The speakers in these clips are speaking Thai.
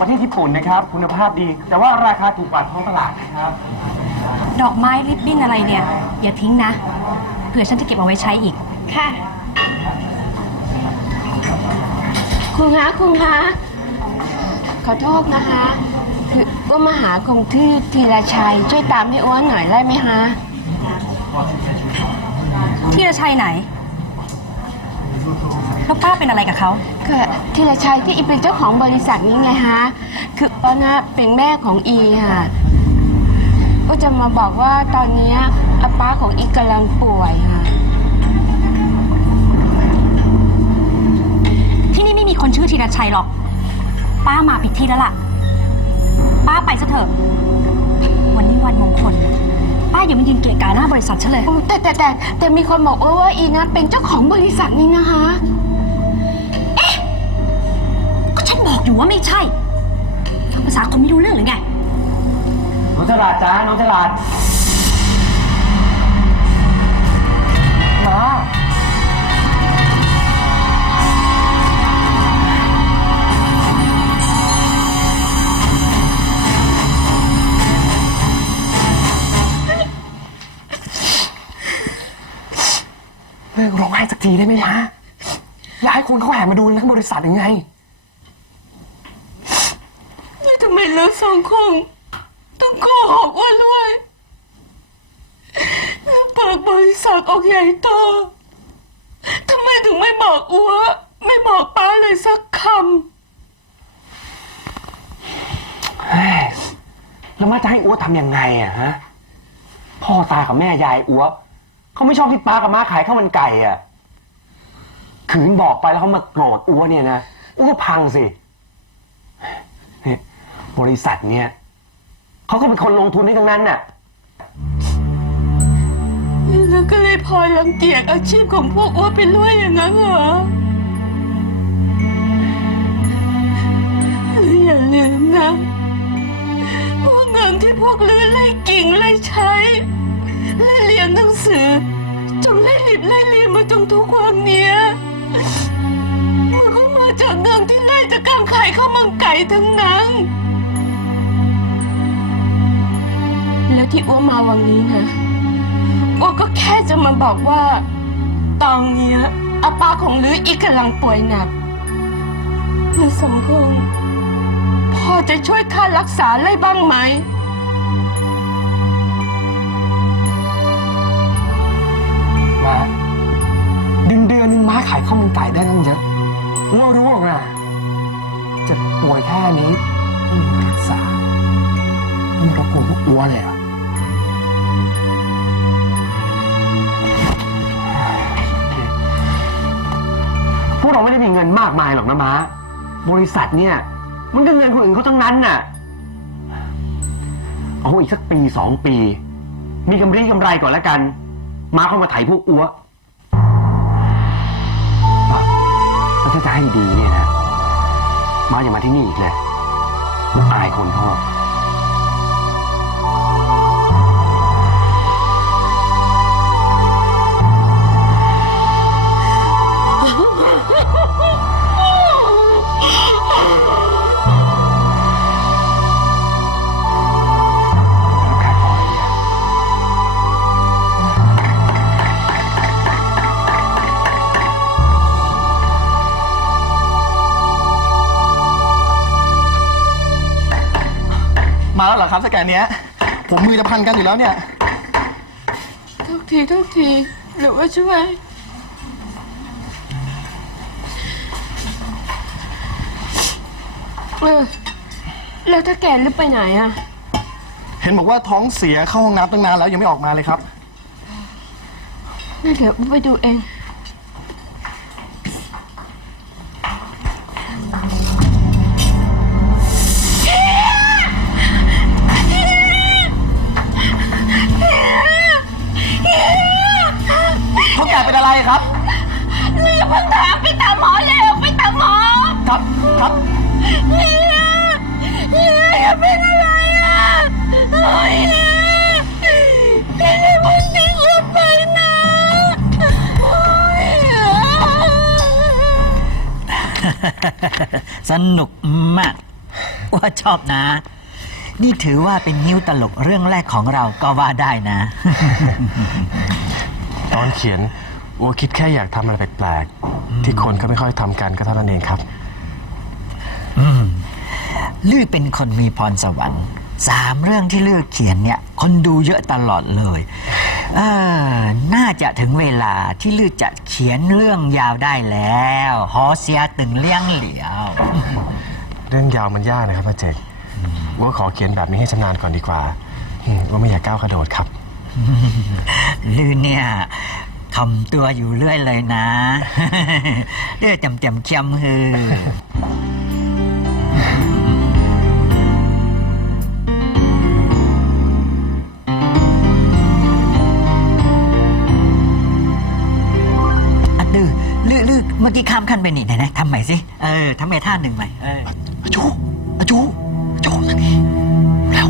ประเทศญี่ปุ่นนะครับ คุณภาพดี แต่ว่าราคาถูกกว่าท้องตลาดนะครับ ดอกไม้ริบบิ้นอะไรเนี่ย อย่าทิ้งนะ เผื่อฉันจะเก็บเอาไว้ใช้อีก ค่ะ คุณคะคุณคะขอโทษนะคะคืออ้วนมาหาคงที่ธีรชัย ช่วยตามให้อ้วนหน่อยได้ไหมคะ ที่ระชัยไหน แล้วป้าเป็นอะไรกับเขา ก็ธีรชัยที่อีเป็นเจ้าของบริษัทนี้ไงฮะ คืออ้วนนะเป็นแม่ของอีค่ะ ก็จะมาบอกว่าตอนเนี้ยอาป้าของอีกำลังป่วยค่ะ ที่นี่ไม่มีคนชื่อธีรชัยหรอก ป้ามาผิดที่แล้วล่ะ ป้าไปซะเถอะ วันนี้วันมงคล ป้าอย่ามายืนเกะกะหน้าบริษัทฉันเลย แต่แต่แต่แต่มีคนบอกว่าว่าอีนะเป็นเจ้าของบริษัทนี้นะคะ ว่าไม่ใช่ฟังภาษาคนไม่รู้เรื่องหรือไง น้องตลาดจ้าน้องตลาดมาเลิกร้องไห้สักทีได้ไหมมาอยากให้คนเขาแห่มาดูทั้งบริษัทยังไงแล้วทำไมเราสองคนต้องโกหกว่าด้วยเปิดบริษัทออกใหญ่โตทำไมถึงไม่บอกอัว ไม่บอกป้าเลยสักคเฮ้ยแล้วมาจะให้อ้วทำยังไงอะฮะ พ่อตากับแม่ยายอ้วเขาไม่ชอบที่ป้ากับม้าขายข้าวมันไก่อะขืนบอกไปแล้วเขามาโกรธอ้วเนี่ยนะอ้วพังสินี่ บริษัทเนี่ยเขาก็เป็นคนลงทุนให้ทั้งนั้นน่ะ แล้วก็เลยพลอยรังเกียจอาชีพของพวกอัวไปเรื่อยอย่างนั้นเหรออย่าลืมนะว่าเงินที่พวกลือไล่กิ่งไล่ใช้ไล่เรียนหนังสือจนไล่หลิบไล่เรียนมาจนทุกวันเนี้ยมันก็มาจากเงินที่ไล่จากการขายข้าวมันไก่ทั้งนั้น แล้วที่อ้วมาวันนี้นะอ้วก็แค่จะมาบอกว่า ตอนเนี้ยอาป้าของลืออีกกำลังป่วยหนักลือสมพงษ์พอจะช่วยค่ารักษาได้บ้างไหมมาเดือนเดือนหนึงม้าขายข้าวมันไก่ได้ตั้งเยอะอ้วรู้หรอกนะจะป่วยแค่นี้ไม่มีรักษาไม่รบกวนพวกอ้วเลยอะ วกเราไม่ได้มีเงินมากมายหรอกนะม้า บริษัทเนี่ย มันก็เงินคนอื่นเขาทั้งนั้นน่ะ เอาอีกสักปีสองปี มีกำไรกำไรก่อนแล้วกัน ม้าเข้ามาไถพวกอัวแล้วถ้าจะให้ดีเนี่ยนะ ม้าอย่ามาที่นี่อีกเลย อายคนเขาอ ครับสแกนเนี้ย ผมมือจะพันกันอยู่แล้วเนี่ย ทุกทีทุกทีหรือว่าช่วย เออ แล้วถ้าแกลือไปไหนอะ เห็นบอกว่าท้องเสียเข้าห้องน้ำตั้งนานแล้วยังไม่ออกมาเลยครับงั้นเดี๋ยวไปดูเอง สนุกมาก ว่าชอบนะ นี่ถือว่าเป็นนิ้วตลกเรื่องแรกของเราก็ว่าได้นะ ตอนเขียนอัวคิดแค่อยากทำอะไรแปลกๆ ที่คนเขาไม่ค่อยทำกันก็เท่านั้นเองครับลือเป็นคนมีพรสวรรค์สามเรื่องที่ลือเขียนเนี่ย คนดูเยอะตลอดเลย เออน่าจะถึงเวลาที่ลือจะเขียนเรื่องยาวได้แล้ว หอเสียตึงเลี้ยงเหลียว เรื่องยาวมันยากนะครับอาเจกว่าขอเขียนแบบนี้ให้ชำนาญก่อนดีกว่าอืมว่าไม่อยากก้าวกระโดดครับ ลือเนี่ยคำตัวอยู่เรื่อยเลยนะเลือจำจำเคียมฮือ อลือเมื่อกี้ข้ามขั้นไปนี่ไหนนะทำใหม่สิ เออทำใหม่ท่าหนึ่งใหม่เอออาจูอาจูอาจูทางนี้เร็ว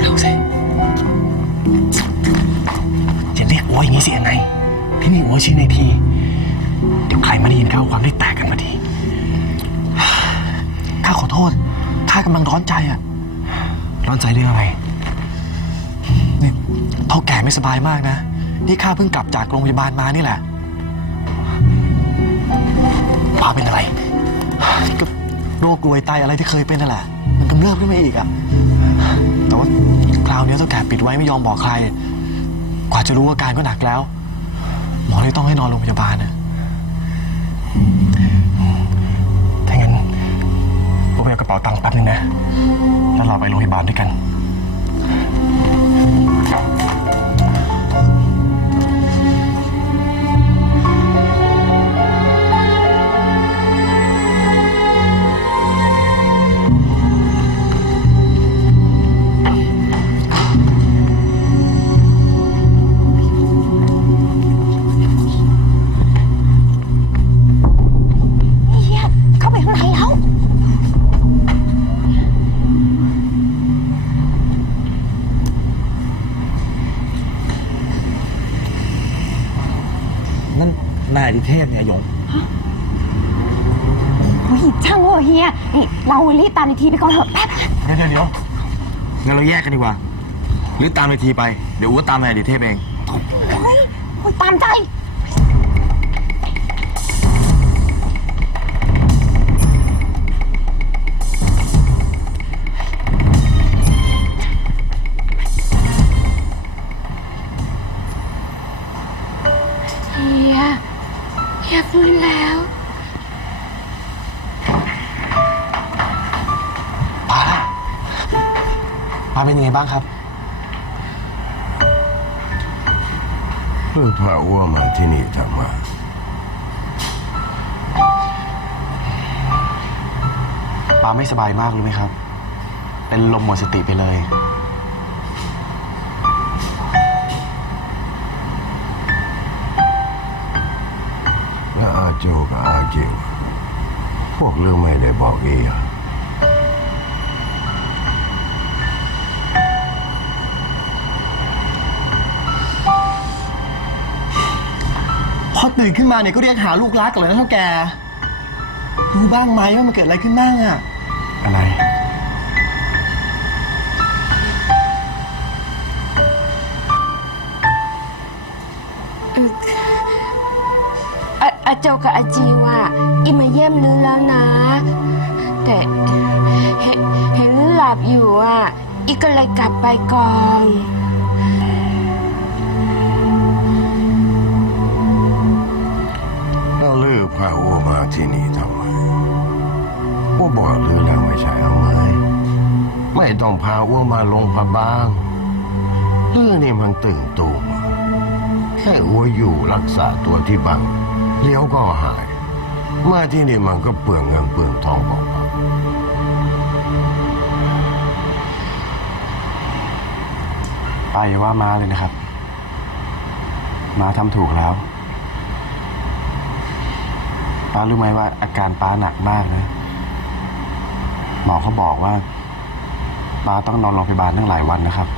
เร็วๆสิจะเรียกอัวอย่างนี้สิยังไง ที่นี่อัวชี้ในทีเดี๋ยวใครมาได้ยินเข้าความได้แตกกันพอดีข้าขอโทษข้ากำลังร้อนใจอะร้อนใจเรื่องอะไรนี่เท่าแก่ไม่สบายมากนะ นี่ข้าเพิ่งกลับจากโรงพยาบาลมานี่แหละ ป้าเป็นอะไรก็โรคกลวยไตอะไรที่เคยเป็นนั่นแหละ มันกำเริบขึ้นมาอีกอะแต่ว่าคราวนี้เจ้าแก่ปิดไว้ไม่ยอมบอกใคร กว่าจะรู้อาการก็หนักแล้ว หมอเลยต้องให้นอนโรงพยาบาลนะถ้างั้นพวกไปเอากระเป๋าตังค์แป๊บนึงนะ แล้วเราไปโรงพยาบาลด้วยกัน นั่นนายดิเทพเนี่ยหยงโอ้ยช่างเถอะเฮียนี่เรารีบตามอีกทีไปก่อนเถอะแป๊บเดี๋ยวเดี๋ยวงั้นเราแยกกันดีกว่า หรือตามไปทีไป เดี๋ยวอ้วตามนายดิเทพเองเฮ้ยโอ้ยตามใจ ป้าเป็นยังไงบ้างครับ เพิ่งพาอ้วมาที่นี่ทำไมป้าไม่สบายมากรู้ไหมครับ เป็นลมหมดสติไปเลย แล้วอาโจกับอาจิวพวกเรื่องไม่ได้บอกเอง ตื่นขึ้นมาเนี่ยก็เรียกหาลูกรักกันเลยนะเท่าแก รู้บ้างไหมว่ามันเกิดอะไรขึ้นบ้างอะอะไรอาอาโจกับอาจีว่าอิมาเยี่ยมลือแล้วนะ แต่เห็นเห็นลือหลับอยู่อะอีก็เลยกลับไปก่อน แล้วลือพาอ้วมาที่นี่ทำไมอ้บอกลือแล้วไม่ใช่เอไหมไม่ต้องพาอ้วมาลงพระบางลืองนี่มันตึงตูมให้อ้วอยู่รักษาตัวที่บ้านเลี้ยวก็หาย มาที่นี่มันก็เปลืองเงินเปลืองทองเปล่าป้าอย่าว่ามาเลยนะครับ มาทำถูกแล้ว ป้ารู้ไหมว่าอาการป้าหนักมากนะหมอเขาบอกว่าป้าต้องนอนโรงพยาบาลตั้งหลายวันนะครับ